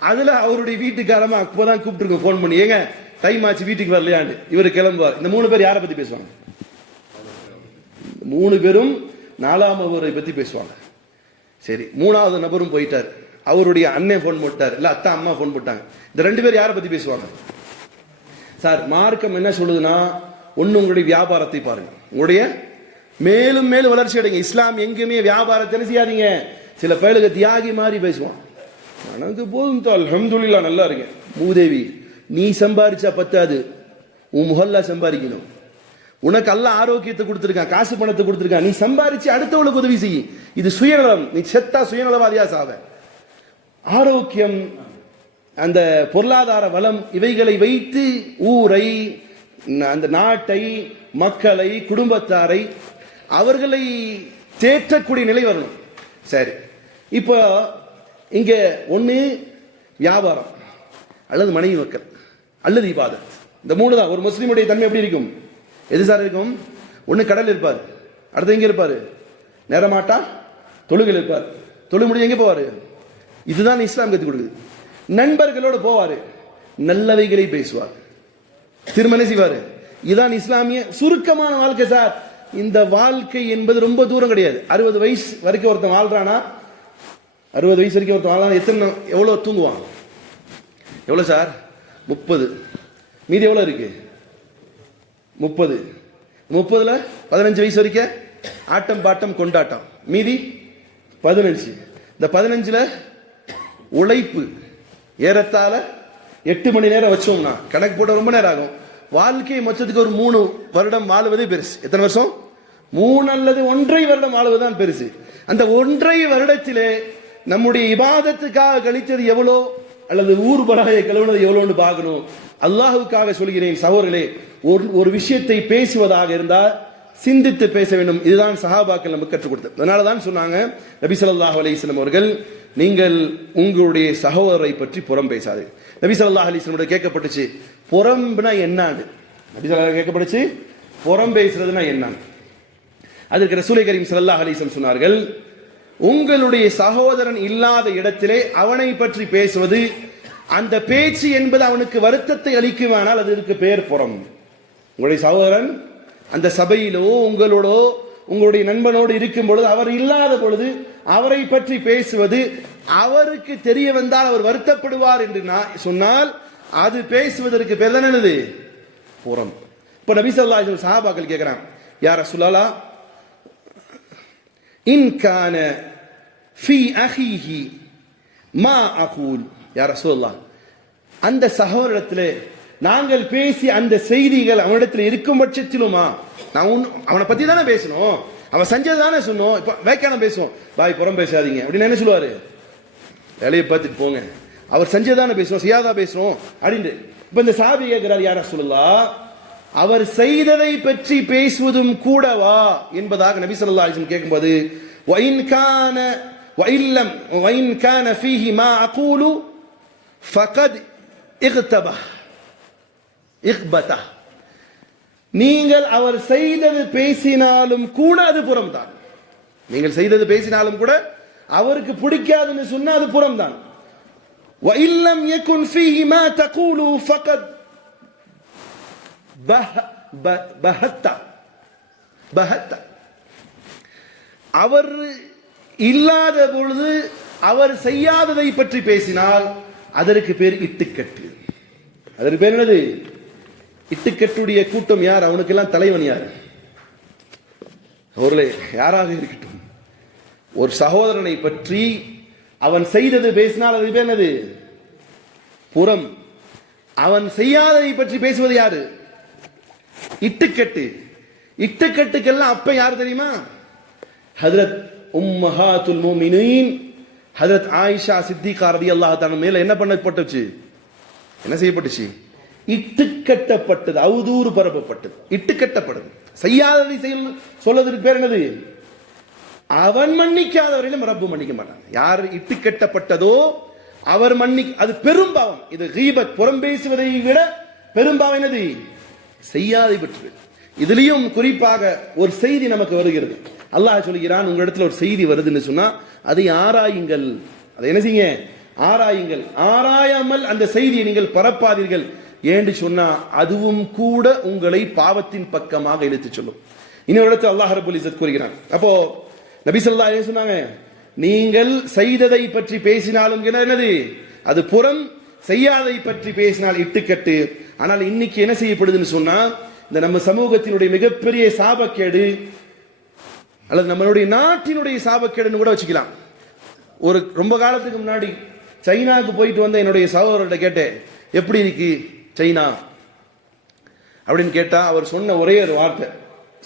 அதுல அவருடைய வீட்டுக்காரமா அப்போதான் கூப்பிட்டுருங்க போன் பண்ணி, ஏங்க டைம் ஆச்சு வீட்டுக்கு வரலையாண்டு. இவர் கிளம்புவார். இந்த 3 பேர் யாரை பத்தி பேசுவாங்க? 3 பேரும் 4ஆம் நபரை பத்தி பேசுவாங்க. சரி, 3வது நபரும் போயிட்டார். அவருடைய அண்ணன் போன் போட்டார், இல்ல அத்தா அம்மா போன் போட்டாங்க. இந்த 2 பேர் யாரை பத்தி பேசுவாங்க? சார் மார்க்கம் என்ன சொல்லுதுன்னா, ஒண்ணு உங்களுடைய வியாபாரத்தை பாருங்க, உங்களுடைய மேலும் மேலும் வளர்ச்சி அடைங்க. இஸ்லாம் எங்குமே வியாபாரத்தை செய்யாதீங்க. சில பேருக்கு தியாகி மாதிரி பேசுவான், எனக்கு போதும் அல்ஹம்துலில்லாஹ் நல்லா இருங்க. மூதேவி, நீ சம்பாரிச்சா பத்தாது, உன் முஹல்லா சம்பாதிக்கணும். உனக்கு அல்லாஹ் ஆரோக்கியத்தை கொடுத்திருக்கான், காசு பணத்தை கொடுத்திருக்கான், நீ சம்பாரிச்சு அடுத்தவளுக்கு உதவி செய்ய. இது சுயநலம். நீ செத்தா சுயநலவாதியா சாவ. ஆரோக்கியம், அந்த பொருளாதார வளம், இவைகளை வைத்து ஊரை, அந்த நாட்டை, மக்களை, குடும்பத்தாரை அவர்களை தேற்றக்கூடிய நிலை வரணும். சரி, இப்போ இங்க ஒண்ணு வியாபாரம், அல்லது மனைவி மக்கள், அல்லது இபாதத். இந்த 3 தான். ஒரு முஸ்லிமுடைய தன்மை எப்படி இருக்கும்? எது சார் இருக்கும்? ஒண்ணு கடல் இருப்பார், அடுத்து எங்க இருப்பாரு? நேரமாட்டா தொழுகையில் இருப்பார். தொழு முடிஞ்சு எங்க போவாரு? இதுதான் இஸ்லாம் கற்றுக் கொடுக்குது. நண்பர்களோடு போவாரு, நல்லவைகளை பேசுவார், திருமணம் செய்வாரு. இதுதான் இஸ்லாமிய சுருக்கமான வாழ்க்கை சார். இந்த வாழ்க்கை என்பது ரொம்ப தூரம் கிடையாது. 60 வயசு வரைக்கும் ஒருத்தன் வாழ்றானா, 60 வயசு வரைக்கும் ஒருத்தன் வாழ்றானா, எவ்வளவு தூங்குவான்? எவ்வளவு சார்? 30. மீதி எவ்வளவு இருக்கு? 30. 30ல 15 வயசு வரைக்கும் ஆட்டம் பாட்டம் கொண்டாட்டம், மீதி 15. இந்த 15ல உழைப்பு, ஏறத்தாழ 8 மணி நேரம் வச்சோம்னா, கணக்கு போட்ட ரொம்ப நேரம் ஆகும். வாழ்க்கையை மொத்தத்துக்கு ஒரு 3 வருடம் வாழுவதே பெருசு. எத்தனை வருஷம்? 3 அல்லது 1.5 வருடம் வாழுவதுதான் பெருசு. அந்த 1.5 வருடத்திலே நம்முடைய இபாதத்துக்காக கழித்தது எவ்வளோ, அல்லது ஊர் பலாயை கழுவுனது எவ்வளோன்னு பார்க்கணும். அல்லாஹ்வுக்காக சொல்கிறேன் சகோதரர்களே, ஒரு விஷயத்தை பேசுவதாக இருந்தால் சிந்தித்து பேச வேண்டும். இதுதான் சஹாபாக்கள் நமக்கு கற்றுக் கொடுத்தது. அதனால தான் சொன்னாங்க நபி ஸல்லல்லாஹு அலைஹி வஸல்லம் அவர்கள், நீங்கள் உங்களுடைய சகோதரரை பற்றி புறம் பேசாது. நபி ஸல்லல்லாஹு அலைஹி வஸல்லம் கேட்கப்பட்டுச்சு, புறம்னா என்னன்னு? நபி ஸல்லல்லாஹு கேட்கப்பட்டுச்சு, புறம் பேசுறதுனா என்னன்னு? அதற்கு ரசூலை கரீம் ஸல்லல்லாஹு அலைஹி வஸல்லம் சொன்னார்கள், உங்களுடைய சகோதரன் இல்லாத இடத்திலே அவனை பற்றி பேசுவது, அந்த பேச்சு என்பது அவனுக்கு வருத்தத்தை அளிக்குமானால் அதற்கு பேர் புறம். உங்களுடைய சகோதரன் அந்த சபையிலோ உங்களோடோ உங்களுடைய நண்பனோடு இருக்கும் பொழுது, அவர் இல்லாத பொழுது அவரை பற்றி பேசுவது அவருக்கு தெரிய வந்தால் அவர் வருத்தப்படுவார் என்று சொன்னால் அது பேசுவதற்கு பேர் தான் என்னது? புறம். இப்ப நபி ஸல்லல்லாஹு அலைஹி வஸல்லம் சஹாபாக்கள் கேட்கிறாங்க, யா ரசூலல்லாஹ், இன் கான ஃபீ அஹீஹி மா அகூல், யா ரசூலல்லாஹ், அந்த சகோதரத்திலே நாங்கள் பேசி அந்த செய்திகள் அவனிடத்தில் இருக்கும் பட்சத்திலுமா, நான் அவனை பத்தி தானே பேசணும், அவன் செஞ்சது தானே சொன்னோம், இப்ப வேக்கான பேசுவோம், பாய் புறம் பேசாதீங்க அப்படின்னு என்ன சொல்லுவாரு? வேலையை பார்த்துட்டு போங்க, அவர் செஞ்சதானே பேசுவோம், செய்யாதா பேசுறோம் அப்படின்னு. இப்ப இந்த சஹாபி கேட்கிறார், யா ரசூலுல்லாஹ், அவர் செய்ததை பற்றி பேசுவதும் கூடவா என்பதாக நபி ஸல்லல்லாஹு அலைஹி வஸல்லம் கேட்கும்போது, வஇன் கான ஃபீஹி மா அகூலு ஃபகத் இக்பதா, நீங்கள் அவர் செய்தது பேசினாலும் கூட அது புறம்தான். நீங்கள் செய்தது பேசினாலும் கூட அவருக்கு பிடிக்காதுன்னு சொன்னா அது புறம்தான். வஇல்லம் யகுன் ஃபீஹி மா தகூலு ஃபகத் பஹத்த, அவர் இல்லாத பொழுது அவர் செய்யாததை பற்றி பேசினால் அதற்கு பேர் இட்டுக்கட்டு. அதற்கு பேர் என்னது? இட்டுக்கட்டுடைய கூட்டம் யார்? அவனுக்கெல்லாம் தலைவன் யார்? அவர்களே யாராக இருக்கட்டும், ஒரு சகோதரனை பற்றி அவன் செய்தது பேசினால் அது பேர் என்னது? புறம். அவன் செய்யாததை பற்றி பேசுவது யாரு? இட்டுக்கட்டு. இட்டுக்கட்டுக்கெல்லாம் அப்ப யார் தெரியுமா? ஹஜ்ரத் உம்மஹாத்துல் முஃமினீன் ஹஜ்ரத் ஆயிஷா சித்திகா ரலியல்லாஹு தஆலா மேல என்ன பண்ணப்பட்டுச்சு? என்ன செய்யப்பட்டுச்சு? இட்டுக்கட்டப்பட்டது, அவதூறு பரப்பப்பட்டது, இட்டுக்கட்டப்பட்டது. செய்யாததை சொல்வதற்கு பேர் என்னது? அவன் மன்னிக்காதவரையிலும் ரப்பு மன்னிக்க மாட்டான். யார் இட்டுக்கட்டப்பட்டதோ அவர் அது பெரும்பாவம். இது கீபத், புறம் பேசுவதை விட பெரும்பாவம் என்னது? செய்யாதை பற்றி. இதுலயும் குறிப்பாக ஒரு செய்தி நமக்கு வருகிறது. அல்லாஹ் சொல்கிறான், உங்களிடத்துல ஒரு செய்தி வருதுன்னு சொன்னா அதை ஆராயுங்கள். அதை என்ன செய்யுங்க? ஆராயுங்கள். ஆராயாமல் அந்த செய்தியை நீங்கள் பரப்பாதீர்கள் என்று சொன்னா அதுவும் கூட உங்களை பாவத்தின் பக்கமாக இழுத்து சொல்லும். இன்னொரு இடத்துல அல்லாஹ் ரப்பல் இஸ்ஸத் கூறுகிறான். அப்போ நபி ஸல்லல்லாஹு அலைஹி வஸல்லம் சொன்னாங்க, நீங்கள் செய்ததை பற்றி பேசினாலும் என்னது? அது புறம். செய்யாதை பற்றி பேசினால் இட்டுக்கட்டு. ஆனால் இன்னைக்கு என்ன செய்யப்படுதுன்னு சொன்னா, இந்த நம்ம சமூகத்தினுடைய மிகப்பெரிய சாபக்கேடு அல்லது நம்மளுடைய நாட்டினுடைய சாபக்கேடுன்னு கூட வச்சுக்கலாம். ஒரு ரொம்ப காலத்துக்கு முன்னாடி சைனாவுக்கு போயிட்டு வந்த என்னுடைய சகோதரர்கிட்ட கேட்டேன், எப்படி இருக்கு சைனா அப்படின்னு கேட்டா அவர் சொன்ன ஒரே ஒரு வார்த்தை,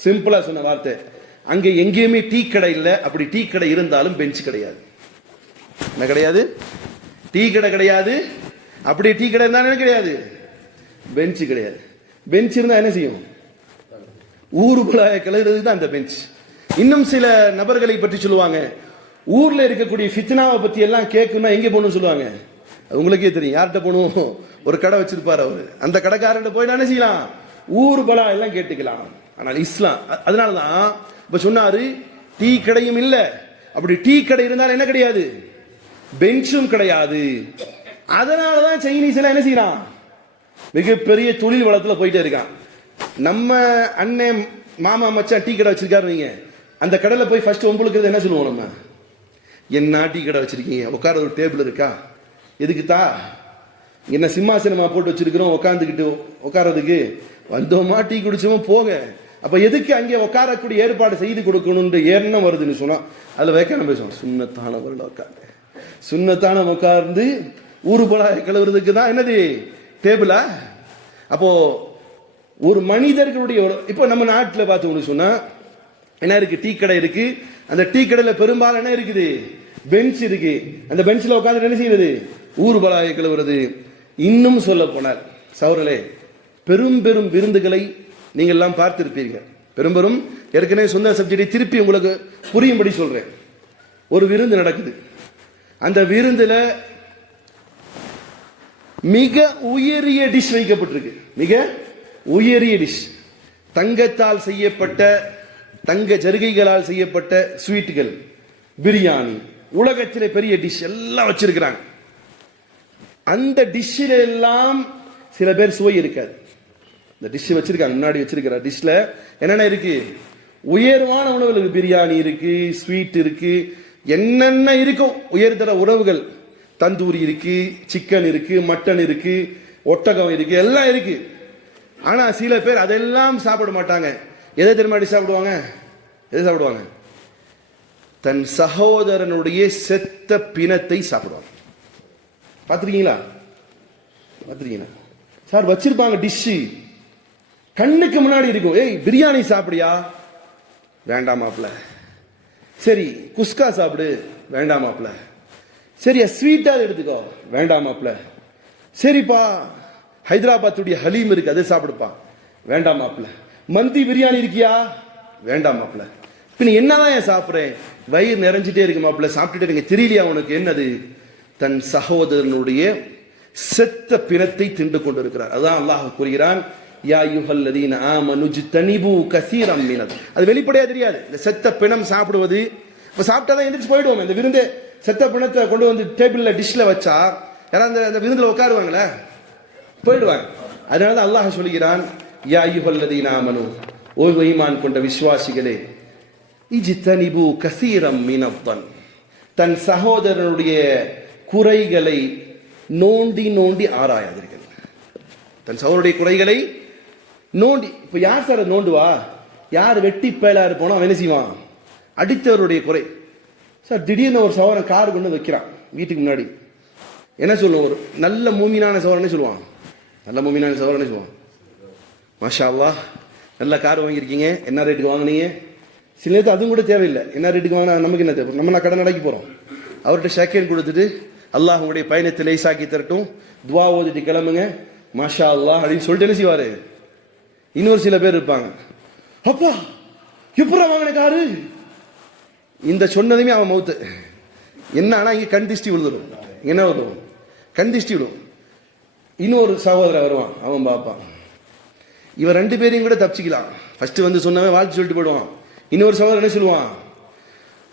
சிம்பிளா சொன்ன வார்த்தை, அங்கே எங்கேயுமே டீ கடை இல்லை, அப்படி டீ கடை இருந்தாலும் பெஞ்ச் கிடையாது. என்ன கிடையாது? டீ கடை கிடையாது. அப்படி டீ கடை இருந்தாலும் கிடையாது, பெஞ்ச் கிடையாது. பெஞ்ச் இருந்தா என்ன செய்யும்? ஊரு குழாய கிளறதுக்கு தான் அந்த பெஞ்ச். இன்னும் சில நபர்களை பற்றி சொல்லுவாங்க, ஊர்ல இருக்கக்கூடிய ஃபித்னாவை பத்தி எல்லாம் கேட்கணும்னா எங்க போகணும்னு சொல்லுவாங்க. உங்களுக்கே தெரியும் யார்கிட்ட போகணும். ஒரு கடை வச்சிருப்பாரு அவரு, அந்த கடைக்காரன் போய் என்ன செய்யலாம்? ஊர் பலா எல்லாம் கேட்டுக்கலாம். ஆனால் இஸ்லாம் அதனாலதான் இப்ப சொன்னாரு, டீ கடையும் இல்ல, அப்படி டீ கடை இருந்தாலும் என்ன கிடையாது? பெஞ்சும் கிடையாது. அதனாலதான் சைனீஸ் எல்லாம் என்ன செய்யறான்? மிகப்பெரிய தொழில் வளத்துல போயிட்டே இருக்கான். நம்ம அண்ணன் மாமா மச்சான் டீ கடை வச்சிருக்காரு, நீங்க அந்த கடையில போய் ஃபர்ஸ்ட் உங்களுக்கு என்ன சொல்லுவோம்? நம்ம என்ன டீ கடை வச்சிருக்கீங்க, உட்கார ஒரு டேபிள் இருக்கா? எதுக்கு தா என்ன சிம்மாசனமா போட்டு வச்சிருக்கிறோம் உட்காந்துக்கிட்டு உட்காரதுக்கு? வந்தோமா டீ குடிச்சோமா போங்க. அப்ப எதுக்கு அங்கே உட்காரக்கூடிய ஏற்பாடு செய்து கொடுக்கணும்ன்ற எண்ணம் வருதுன்னு சொன்னா அதுல வேக்கான பேசுவோம். சுண்ணத்தானவர்கள் உட்காந்து சுண்ணத்தான உட்கார்ந்து ஊரு போல கிளவுறதுக்கு தான் என்னது டேபிளா? அப்போ ஒரு மனிதர்களுடைய இப்போ நம்ம நாட்டில் பார்த்தோம்னு சொன்னா என்ன இருக்கு? டீ கடை இருக்கு. அந்த டீ கடையில பெரும்பாலும் என்ன இருக்குது? பெஞ்ச் இருக்கு. அந்த பெஞ்சில் உட்காந்து என்ன செய்யறது? ஊர் பலாயை கிளவுறது. இன்னும் சொல்ல போனால் சகோதரர்களே, பெரும் பெரும் விருந்துகளை நீங்கள் எல்லாம் பார்த்திருப்பீர்கள். பெரும் பெரும், ஏற்கனவே சொந்த சப்ஜெக்டை திருப்பி உங்களுக்கு புரியும்படி சொல்றேன். ஒரு விருந்து நடக்குது. அந்த விருந்துல மிக உயரிய டிஷ் வைக்கப்பட்டிருக்கு. மிக உயரிய டிஷ், தங்கத்தால் செய்யப்பட்ட, தங்க ஜருகைகளால் செய்யப்பட்ட ஸ்வீட்டுகள், பிரியாணி, உலகத்திலே பெரிய டிஷ் எல்லாம் வச்சிருக்கிறாங்க. அந்த டிஷ்ஷில் எல்லாம் சில பேர் சுவை இருக்காது. இந்த டிஷ் வச்சிருக்காங்க, முன்னாடி வச்சிருக்கிற டிஷ்ல என்னென்ன இருக்கு? உயர்வான உணவுகள் இருக்கு. பிரியாணி இருக்கு, ஸ்வீட் இருக்கு, என்னென்ன இருக்கும் உயர்தர உணவுகள். தந்தூரி இருக்கு, சிக்கன் இருக்கு, மட்டன் இருக்கு, ஒட்டகம் இருக்கு, எல்லாம் இருக்கு. ஆனா சில பேர் அதெல்லாம் சாப்பிட மாட்டாங்க. எதை தெரியுமா சாப்பிடுவாங்க? எதை சாப்பிடுவாங்க? தன் சகோதரனுடைய செத்த பிணத்தை சாப்பிடுவாங்க. பார்த்துருக்கீங்களா? பார்த்துருக்கீங்களா? சார் வச்சிருப்பாங்க டிஷ், கண்ணுக்கு முன்னாடி இருக்கும். ஏய் பிரியாணி சாப்பிடியா? வேண்டாமாப்ல. சரி குஸ்கா சாப்பிடு, வேண்டாமாப்ல. சரியா ஸ்வீட்டா எடுத்துக்கோ, வேண்டாமாப்ல. சரிப்பா ஹைதராபாத்துடைய ஹலீம் இருக்கு, அதை சாப்பிடுப்பா, வேண்டாமாப்ல. மந்தி பிரியாணி இருக்கியா? வேண்டாமாப்ல. பின்ன என்னதான் ஏன் சாப்பிட்றேன்? வயிறு நிறைஞ்சிட்டே இருக்கு மாப்ள, சாப்பிட்டுட்டே இருங்க. தெரியலையா உனக்கு என்னது? தன் சகோதரனுடைய செத்த பிணத்தை தின்று கொண்டிருக்கிறார். அதான் அல்லாஹ் கூறுகிறான், யா அய்யுஹல்லதீன ஆமனு ஜ்தனிபு கஸீரம் மினத். அது வெளிப்படையா தெரியாது. இந்த செத்த பிணம் சாப்பிடுவது, இப்ப சாப்பிட்டாதான் எந்திரிச்சு போயிடுவோம். இந்த விருந்தே செத்த பிணத்தை கொண்டு வந்து டேபிள்ல டிஷ்ல வச்சா யாராவது அந்த விருந்துல உட்காருவாங்களே? போயிடுவாங்க. அதனாலதான் அல்லாஹ் சொல்கிறான், யா அய்யுஹல்லதீன ஆமனு, ஓ ஈமான் கொண்ட விசுவாசிகளே, இஜ்தனிபு கஸீரம் மினத்தன், தன் சகோதரனுடைய குறைகளை நோண்டி நோண்டி ஆராயாதீர்கள். தன் சகோதரனுடைய குறைகளை நோண்டி. இப்ப யார் சார் நோண்டுவா? யார் வெட்டி பேலா இருப்போனோ அவன் என்ன செய்வான்? அடித்தவருடைய குறை. சார் திடீர்னு ஒரு சகோதரன் கார் கொண்டு வைக்கிறான் வீட்டுக்கு முன்னாடி, என்ன சொல்லுவோம்? ஒரு நல்ல மூமினான சகோதரன் சொல்லுவான். நல்ல மூமினான சகோதரன் சொல்லுவான், மாஷா அல்லாஹ் நல்ல கார் வாங்கியிருக்கீங்க, என்ன ரேட்டுக்கு வாங்கினீங்க? சில நேரத்தில் அதுவும் கூட தேவையில்லை. என்ன ரேட்டுக்கு வாங்கினா நமக்கு என்ன தேவை? நம்ம கடன் அடைக்கி போறோம். அவர்கிட்ட ஷேக்கேன் கொடுத்துட்டு, அல்லாஹ் உங்களுடைய பயணத்தை லேசாக்கி தரட்டும், துவா ஓதிட்டு கிளம்புங்க, மாஷா அல்லாஹ் அப்படின்னு சொல்லிட்டு என்ன செய்வாரு? இன்னொரு சில பேர் இருப்பாங்க, அப்பா எப்படா வாங்கின காரு? இந்த சொன்னதுமே அவன் மௌத்து. என்ன ஆனா இங்க கண் திஷ்டி விழுதுடும். என்ன வரும்? கண் திஷ்டி விடும். இன்னொரு சகோதரன் வருவான், அவன் பாப்பான். இவன் ரெண்டு பேரையும் கூட தப்பிச்சிக்கலாம். ஃபர்ஸ்ட் வந்து சொன்னவன் வாழ்த்து சொல்லிட்டு போயிடுவான். இன்னொரு சகோதரன் என்ன சொல்லுவான்?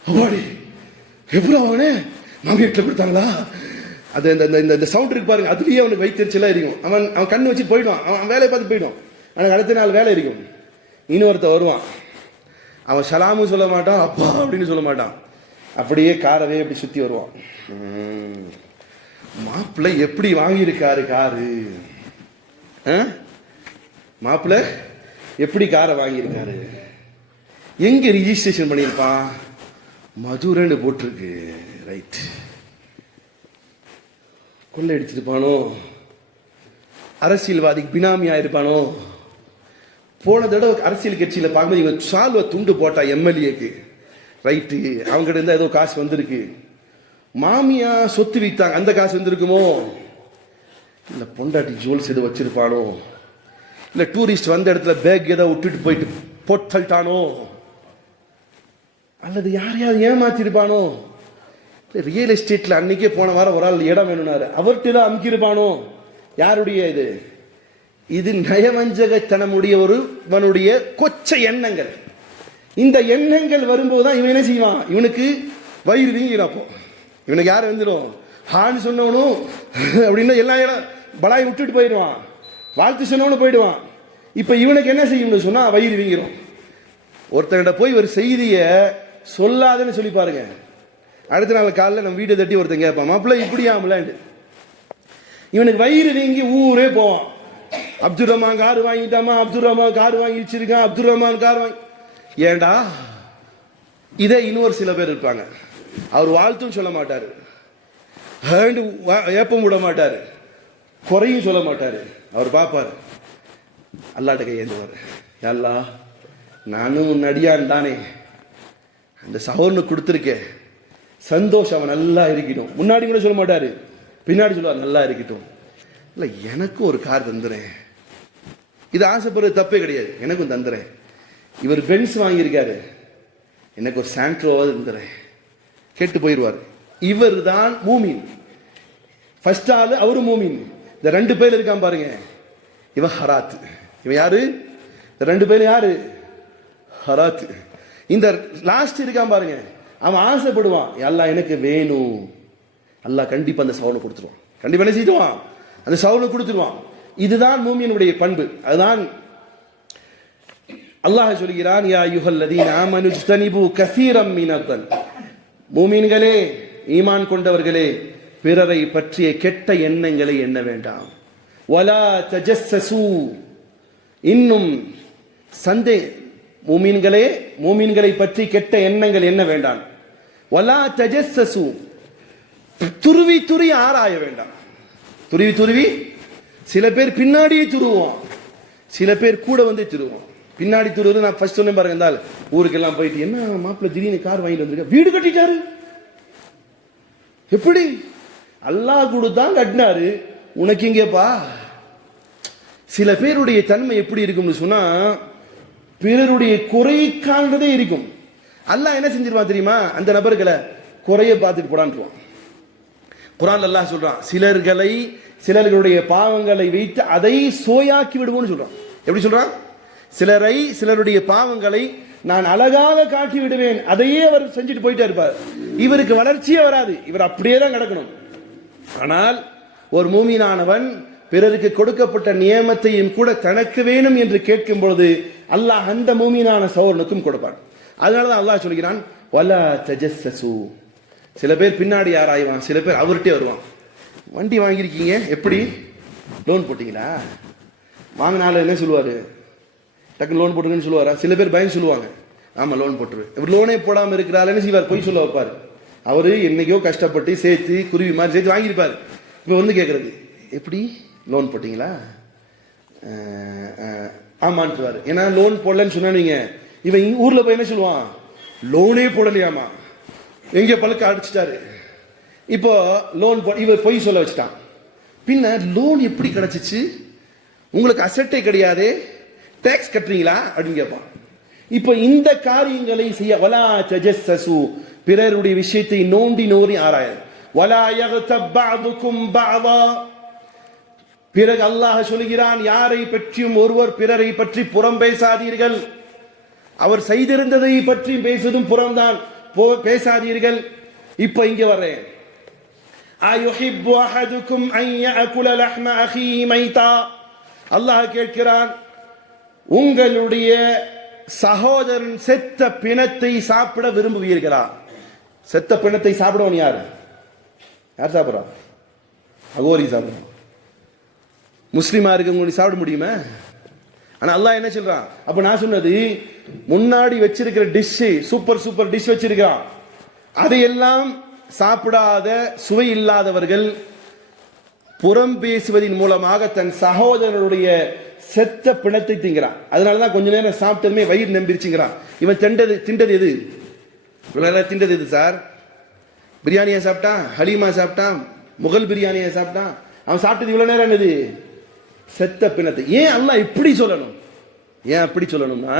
அப்பாடி எப்படா வாங்கினே? மாமி வீட்டில் கொடுத்தாங்களா? அது இந்த சவுண்ட் இருக்கு பாருங்க, அதுலயே அவனுக்கு வைத்தறிச்சலா இருக்கும். அவன் கண்ணு வச்சு போயிடுவான், அவன் வேலையை பார்த்து போயிடுவான். எனக்கு அடுத்த நாள் வேலை இருக்கும். இன்னொருத்த வருவான், அவன் சலாமும் சொல்ல மாட்டான், அப்பா அப்படின்னு சொல்ல மாட்டான், அப்படியே காரவே அப்படி சுத்தி வருவான். மாப்பிள்ளை எப்படி வாங்கியிருக்காரு காரு? மாப்பிள்ளை எப்படி காரை வாங்கியிருக்காரு? எங்க ரிஜிஸ்ட்ரேஷன் பண்ணியிருப்பான்? மதுரைன்னு போட்டிருக்கு. ரைட். கொள்ளை அடிச்சிருப்பானோ? அரசியல்வாதிக்கு பினாமியா இருப்பானோ? போன தடவை அரசியல் கட்சியில பார்க்கும்போது இவங்க சால்வ துண்டு போட்டா எம்எல்ஏக்கு, ரைட்டு, அவங்க இருந்தா ஏதோ காசு வந்திருக்கு. மாமியா சொத்து வித்தாங்க, அந்த காசு வந்திருக்குமோ? இல்ல பொண்டாட்டி ஜுவல்ஸ் எது வச்சிருப்பானோ? இல்ல டூரிஸ்ட் வந்த இடத்துல பேக் ஏதோ விட்டுட்டு போயிட்டு போட்டானோ? அல்லது யாரையாவது ஏமாத்திருப்பானோ? ரியல் எஸ்டேட்ல அன்னைக்கே போன வாரம் ஒரு ஆள் இடம் வேணும்னாரு, அவர்கிட்ட அமுக்கிருப்பானோ? யாருடைய இது? இது நயவஞ்சகத்தனமுடைய ஒருவனுடைய கொச்சை எண்ணங்கள். இந்த எண்ணங்கள் வரும்போதுதான் இவன் என்ன செய்வான்? இவனுக்கு வயிறு வீங்கிறப்போ இவனுக்கு யார் வந்துடும்? ஹான்னு சொன்னவனும் அப்படின்னு எல்லா இடம் பலாயை விட்டுட்டு போயிடுவான், வாழ்த்து சொன்னவனு போயிடுவான். இப்ப இவனுக்கு என்ன செய்யணும்னு சொன்னா வயிறு வீங்கிரும். ஒருத்தங்கிட்ட போய் ஒரு செய்தியை சொல்லாதுன்னு சொல்லி பாருங்க, அடுத்த நாள் காலையில் நம்ம வீட்டை தட்டி ஒருத்தன் கேட்பான், மாப்பிள்ள இப்படியாமலாண்டு. இவனுக்கு வயிறு வீங்கி ஊரே போவான். அப்துல் ரஹ்மான் கார் வாங்கிட்டாமா, அப்துல் ரஹ்மான் கார் வாங்கி வச்சிருக்கான், அப்துல் ரஹ்மான் கார் வாங்கி. ஏண்டா இதே இன்னொரு சில பேர் இருப்பாங்க, அவர் வாழ்த்தும் சொல்ல மாட்டாரு, ஏப்பம் விட மாட்டாரு, குறையும் சொல்ல மாட்டாரு. அவர் பார்ப்பாரு, அல்லாட்ட கையேந்துவாரு, அல்லா நானும் நடியான் தானே, அந்த சகோதரனுக்கு கொடுத்துருக்கேன், சந்தோஷம், அவன் நல்லா இருக்கட்டும். முன்னாடி கூட சொல்ல மாட்டாரு, பின்னாடி சொல்லுவார் நல்லா இருக்கட்டும். இல்லை எனக்கும் ஒரு கார் தந்துறேன், இது ஆசைப்படுறது தப்பே கிடையாது, எனக்கும் தந்துறேன். இவர் பென்ஸ் வாங்கியிருக்காரு, எனக்கு ஒரு சாண்ட்ரோவாவது தந்துறேன், கேட்டு போயிடுவார். இவர் தான் மூமின். ஃபர்ஸ்ட் ஆளு அவரு மூமின். இந்த ரெண்டு பேர் இருக்கான் பாருங்க, இவன் ஹராத். இவன் யாரு? இந்த ரெண்டு பேரும் யாரு? ஹராத். இந்த லாஸ்ட் இருக்கான் பாருங்க, அவன் ஆசைப்படுவான், அல்லாஹ் எனக்கு வேணும், அல்லாஹ் கண்டிப்பா அந்த சவுலை கொடுத்துருவான், கண்டிப்பா என்ன செய்வான், அந்த சவுலை கொடுத்துருவான். இதுதான் மூமியினுடைய பண்பு. அதுதான் அல்லாஹ் சொல்கிறான், யா அய்யுஹல்லதீன ஆமனு இஜ்தனிபு கஸீரம் மினத்தன். மூமின்களே, ஈமான் கொண்டவர்களே, பிறரை பற்றிய கெட்ட எண்ணங்களை எண்ண வேண்டாம். வலா தஜஸ்ஸசு, இன்னும் மூமின்களே, மூமின்களை பற்றி கெட்ட எண்ணங்கள் என்ன வேண்டாம். வலா தஜஸ்ஸசு, துருவி துருவி ஆராய வேண்டாம். துருவி துருவி, சில பேர் பின்னாடியே துருவோம், சில பேர் கூட வந்து துருவோம். பின்னாடி துருவது நான் ஃபர்ஸ்ட் சொன்னேன் பாருங்க, இருந்தால் ஊருக்கெல்லாம் போயிட்டு, என்ன மாப்பிள்ள திடீர்னு கார் வாங்கிட்டு வந்திருக்க, வீடு கட்டிட்டாரு, எப்படி அல்லாஹ் கொடுத்தான் கட்டினாரு, உனக்கு எங்கேப்பா. சில பேருடைய தன்மை எப்படி இருக்கும்னு சொன்னா, பிறருடைய குறை காண்றதே இருக்கும். அல்லாஹ் என்ன செஞ்சிருவான் தெரியுமா, அந்த நபர்களை குறைய பார்த்துட்டு போடான்றான். குர்ஆன் அல்லாஹ் சொல்றான், சிலர்களுடைய பாவங்களை வைத்து அதை சோயாக்கி விடுவோம்னு சொல்றான். எப்படி சொல்றான்? சிலருடைய பாவங்களை நான் அழகாக காட்டி விடுவேன், அதையே அவர் செஞ்சுட்டு போயிட்டே இருப்பார், இவருக்கு வளர்ச்சியே வராது, இவர் அப்படியே தான் கிடக்கணும். ஆனால் ஒரு மூமினானவன் பிறருக்கு கொடுக்கப்பட்ட நியமத்தையும் கூட தனக்கு வேணும் என்று கேட்கும் பொழுது அல்லாஹ் அந்த மூமினான சகோதரனுக்கும் கொடுப்பான். அதனாலதான் அல்லாஹ் சொல்கிறான், வலா தஜஸ்ஸசு. சில பேர் பின்னாடி ஆராய்வான், சில பேர் அவர்கிட்டே வருவான். வண்டி வாங்கியிருக்கீங்க, எப்படி லோன் போட்டீங்களா? வாங்கினால என்ன சொல்லுவாரு, டக்குன்னு லோன் போட்டுருங்கன்னு சொல்லுவாரா? சில பேர் பயம் சொல்லுவாங்க, ஆமா லோன் போட்டுரு. இவர் லோனே போடாமல் இருக்கிறாள் என்ன செய்வார், பொய் சொல்ல வைப்பார். அவரு என்னைக்கோ கஷ்டப்பட்டு சேர்த்து குருவி மாதிரி சேர்த்து வாங்கியிருப்பார். இப்போ வந்து கேட்கறது, எப்படி லோன் போட்டீங்களா? ஆமான்ட்டுவார். ஏன்னா லோன் போடலன்னு சொன்னானுங்க, இவன் ஊர்ல போய் என்ன சொல்லுவான், லோனே போடலையாமா, எங்கே பழுக்க அடிச்சிட்டாரு. இப்போ லோன் இவர் பொய் சொல்ல வச்சுட்டான். பின்ன லோன் எப்படி கிடைச்சிச்சு, உங்களுக்கு அசட்டே கிடையாது, டாக்ஸ் கட்டுறீங்களா அப்படின்னு கேட்பான். இப்போ இந்த காரியங்களை செய்ய, வலா தஜஸ்ஸசு, பிறருடைய விஷயத்தை நோண்டி நோரி ஆராயாது. வலா யக்தப் பஅதுகும் பஅதா. பிறகு அல்லாஹ் சொல்கிறான், யாரை பற்றியும் ஒருவர் பிறரை பற்றி புறம் பேசாதீர்கள். அவர் செய்திருந்ததை பற்றி பேசுவதும் புறம்தான், பேசாதீர்கள். இப்ப இங்க வர்றேன், அயுஹிப்பு அஹதுக்கும் அன் யஅகுல லஹ்ம அஹீஹி மைதா. அல்லாஹ் கேட்கிறான், உங்களுடைய சகோதரன் செத்த பிணத்தை சாப்பிட விரும்புவீர்களா? செத்த பிணத்தை சாப்பிடுவோம் யார் யார் சாப்பிட்றா? அகோரி சாப்பிடுறோம். முஸ்லிமா இருக்கவங்க சாப்பிட முடியுமா? ஆனா அல்லாஹ் என்ன சொல்றான், அப்ப நான் சொன்னது முன்னாடி வச்சிருக்கிற டிஷ், சூப்பர் டிஷ் வச்சிருக்கான், அதையெல்லாம் சாப்பிடாத சுவை இல்லாதவர்கள் புறம் பேசுவதன் மூலமாக தன் சகோதரனுடைய செத்த பிணத்தை திங்கிறான். அதனாலதான் கொஞ்ச நேரம் சாப்பிட்டதுமே வயிறு நம்பிருச்சுங்கிறான். இவன் திண்டது எது, திண்டது எது சார்? பிரியாணியா சாப்பிட்டான், ஹலீமா சாப்பிட்டான், முகல் பிரியாணியா சாப்பிட்டான், அவன் சாப்பிட்டது இவ்வளவு நேரம் என்னது, செத்த பிணத்தை. ஏன் அல்லாஹ் இப்படி சொல்லணும்? ஏன் அப்படி சொல்லணும்னா,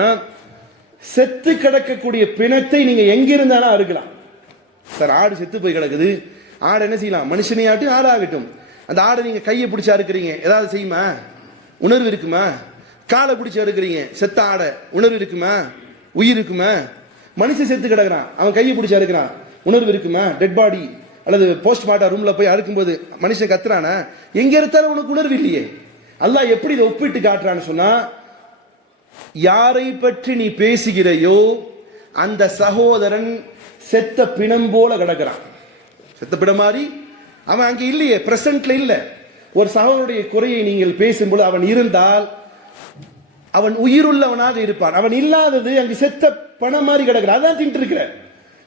செத்து கிடக்கக்கூடிய பிணத்தை நீங்க எங்கிருந்தாலும் அறுக்கலாம். சார் ஆடு செத்து போய் கிடக்குது, ஆடு என்ன செய்யலாம், மனுஷனையாட்டும் ஆடு ஆகட்டும், அந்த ஆடை நீங்க கையை பிடிச்சா இருக்கிறீங்க, ஏதாவது செய்யுமா? உணர்வு இருக்குமா? காலை பிடிச்சி அறுக்கிறீங்க, செத்த ஆடை, உணர்வு இருக்குமா? உயிர் இருக்குமா? மனுஷன் செத்து கிடக்குறான், அவன் கையை பிடிச்சி அறுக்கிறான், உணர்வு இருக்குமா? டெட் பாடி அல்லது போஸ்ட்மார்ட்டம் ரூம்ல போய் அறுக்கும்போது மனுஷன் கத்துறானா? எங்க எடுத்தாலும் உனக்கு உணர்வு இல்லையே. அல்லாஹ் எப்படி இதை ஒப்பிட்டு காட்டுறான்னு சொன்னா, யாரை பற்றி நீ பேசுகிறையோ அந்த சகோதரன் செத்த பிணம் போல கிடக்கிறான். செத்த பிணம் மாதிரி அவன் அங்கே இல்லையே, பிரசன்ட்ல இல்ல. ஒரு சகோதரனுடைய குறையை நீங்கள் பேசும்போது அவன் இருந்தால் அவன் உயிருள்ளவனாக இருப்பான். அவன் இல்லாதது அங்கு செத்த பணம் மாதிரி கிடக்கிறான், அதான் தின்ட்டு இருக்கிற.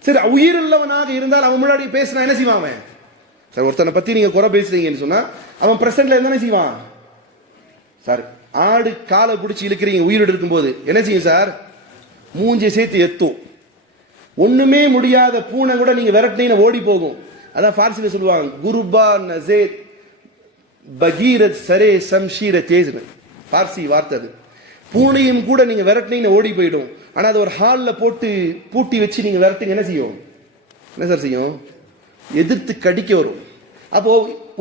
சரி, உயிருள்ளவனாக இருந்தால் அவன் முன்னாடி பேசினா என்ன செய்வான் அவன்? சார் ஒருத்தனை பத்தி நீங்க குறை பேசுறீங்கன்னு சொன்னா அவன் பிரசன்ட்ல என்ன செய்வான்? சார் ஆடு காலை பிடிச்சி இழுக்கிறீங்க உயிரோடு இருக்கும்போது என்ன செய்யும் சார்? மூஞ்சி சேர்த்து எத்தும். ஒண்ணுமே முடியாத பூனை கூட நீங்க விரட்டினீங்க ஓடி போகும். அதான் பார்சில சொல்லுவாங்க, குருபா நசேத் பகீரத் சரே சம்ஷீர தேஜ்னு பார்சி வார்த்தை அது. பூனையும் கூட நீங்க விரட்டினீங்க ஓடி போயிடும். ஆனா அது ஒரு ஹால்ல போட்டு பூட்டி வச்சு நீங்க விரட்டுங்க என்ன செய்யும்? என்ன சார் செய்யும்? எதிர்த்து கடிக்க வரும். அப்போ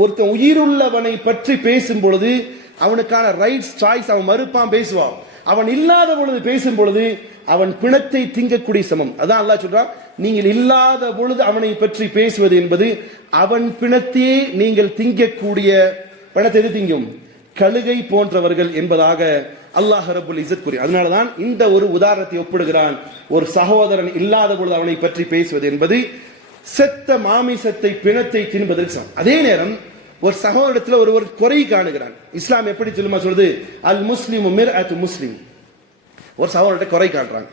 ஒருத்தன் உயிருள்ளவனை பற்றி பேசும் பொழுது அவனுக்கான ரைட்ஸ் சாய்ஸ் அவன் மறுப்பான், பேசுவான். அவன் இல்லாத பொழுது பேசும் பொழுது அவன் பிணத்தை திங்கக்கூடிய சமம். அதான் அல்லாஹ் சொல்றான், நீங்கள் இல்லாத பொழுது அவனை பற்றி பேசுவது என்பது அவன் பிணத்தையே நீங்கள் திங்கக்கூடிய பிணத்தை எது திங்கும்? கழுகை போன்றவர்கள் என்பதாக அல்லாஹ் ரப்புல் இஸ்ஸத் கூறி. அதனாலதான் இந்த ஒரு உதாரணத்தை ஒப்பிடுகிறான். ஒரு சகோதரன் இல்லாத பொழுது அவனை பற்றி பேசுவது என்பது செத்த மாமிசத்தை பிணத்தை தின்பதற்கு சமம். அதே நேரம் ஒரு சகோதரத்தில் ஒரு குறை காணுகிறான். இஸ்லாம் எப்படி சொல்லுமா சொல்றது? அல் முஸ்லிம் மிர்அத்து முஸ்லிம். ஒரு சகோதரத்தை குறை காட்டுறாங்க.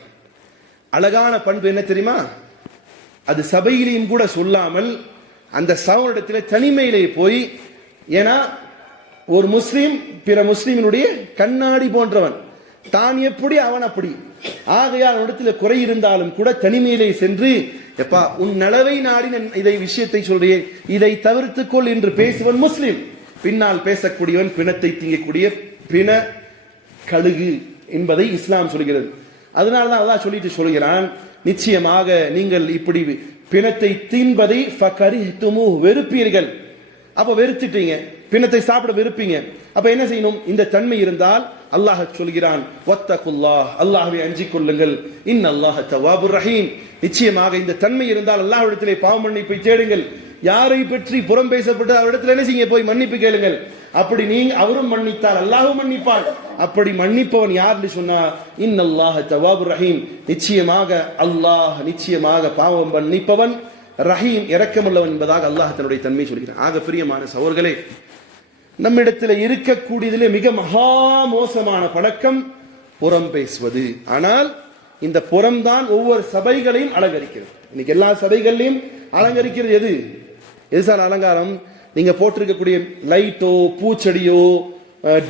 அழகான பண்பு என்ன தெரியுமா? அது சபையிலையும் கூட சொல்லாமல் அந்த சகோதரத்தில் தனிமையிலே போய், ஏன்னா ஒரு முஸ்லீம் பிற முஸ்லீமினுடைய கண்ணாடி போன்றவன், தான் எப்படி அவன் அப்படி. ஆகையால் இடத்துல குறை இருந்தாலும் கூட தனிமையிலே சென்று, எப்பா உன் நலவை நாடி இதை விஷயத்தை சொல்றேன், இதை தவிர்த்துக்கொள் என்று பேசுவன் முஸ்லிம். பின்னால் பேசக்கூடியவன் பிணத்தை திங்கக்கூடிய பிண கழுகு என்பதை இஸ்லாம் சொல்கிறது. அதனால்தான் அல்லாஹ் சொல்லிட்டு சொல்கிறான், நிச்சயமாக நீங்கள் இப்படி பிணத்தை தின்பதை வெறுப்பீர்கள். அப்ப வெறுத்துட்டீங்க, பிணத்தை சாப்பிட வெறுப்பீங்க. அப்ப என்ன செய்யணும்? இந்த தன்மை இருந்தால் அல்லாஹ் சொல்கிறான், வத்தகுல்லாஹ், அல்லாஹ்வை அஞ்சிக் கொள்ளுங்கள், இன்னல்லாஹ தவ்வாபுர் ரஹீம். நிச்சயமாக இந்த தன்மை இருந்தால் அல்லாஹ்விடத்திலே பாவ மன்னிப்பை தேடுங்கள். யாரை பற்றி புறம் பேசப்பட்டு அவரிடத்தில் என்ன செய்யுங்க? போய் மன்னிப்பு கேளுங்கள். அப்படி நீங்க அவரும் மன்னித்தால் அல்லாஹ்வும் மன்னிப்பான். அப்படி மன்னிப்பவன் யாருன்னு சொன்னா, இன்னல்லாஹ தவ்வாபுர் ரஹீம், நிச்சயமாக அல்லாஹ் நிச்சயமாக பாவம் மன்னிப்பவன், ரஹீம் இரக்கமுள்ளவன் என்பதாக அல்லாஹ் தன்னுடைய தன்மை சொல்கிறான். ஆக பிரியமான சகோதரர்களே, நம்மிடத்தில் இருக்கக்கூடியதிலே மிக மகா மோசமான பழக்கம் புறம் பேசுவது. ஆனால் இந்த புறம்தான் ஒவ்வொரு சபைகளையும் அலங்கரிக்கிறது. இன்னைக்கு எல்லா சபைகளையும் அலங்கரிக்கிறது எது? எது சார் அலங்காரம்? நீங்க போட்டிருக்கக்கூடிய லைட்டோ, பூச்செடியோ,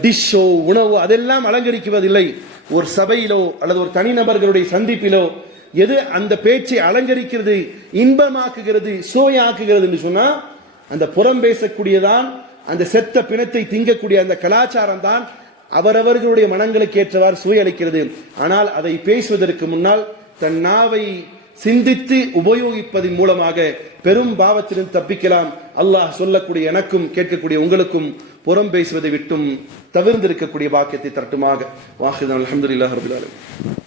டிஷ்ஷோ, உணவோ அதெல்லாம் அலங்கரிக்குவதில்லை. ஒரு சபையிலோ அல்லது ஒரு தனிநபர்களுடைய சந்திப்பிலோ எது அந்த பேச்சை அலங்கரிக்கிறது, இன்பமாக்குகிறது, சுவையாக்குகிறது என்று சொன்னா அந்த புறம் பேசக்கூடியதான், அந்த செத்த பிணத்தை திங்கக்கூடிய அந்த கலாச்சாரம் தான் அவரவர்களுடைய மனங்களுக்கு ஏற்றவாறு சுவை அளிக்கிறது. ஆனால் அதை பேசுவதற்கு முன்னால் தன் நாவை சிந்தித்து உபயோகிப்பதன் மூலமாக பெரும் பாவத்திலிருந்து தப்பிக்கலாம். அல்லாஹ் சொல்லக்கூடிய எனக்கும் கேட்கக்கூடிய உங்களுக்கும் புறம் பேசுவதை விட்டும் தவிர்ந்திருக்கக்கூடிய பாக்கியத்தை தரட்டுமாக. வாஹிதான் அல்ஹம்துலில்லாஹி ரப்பில் ஆலமீன்.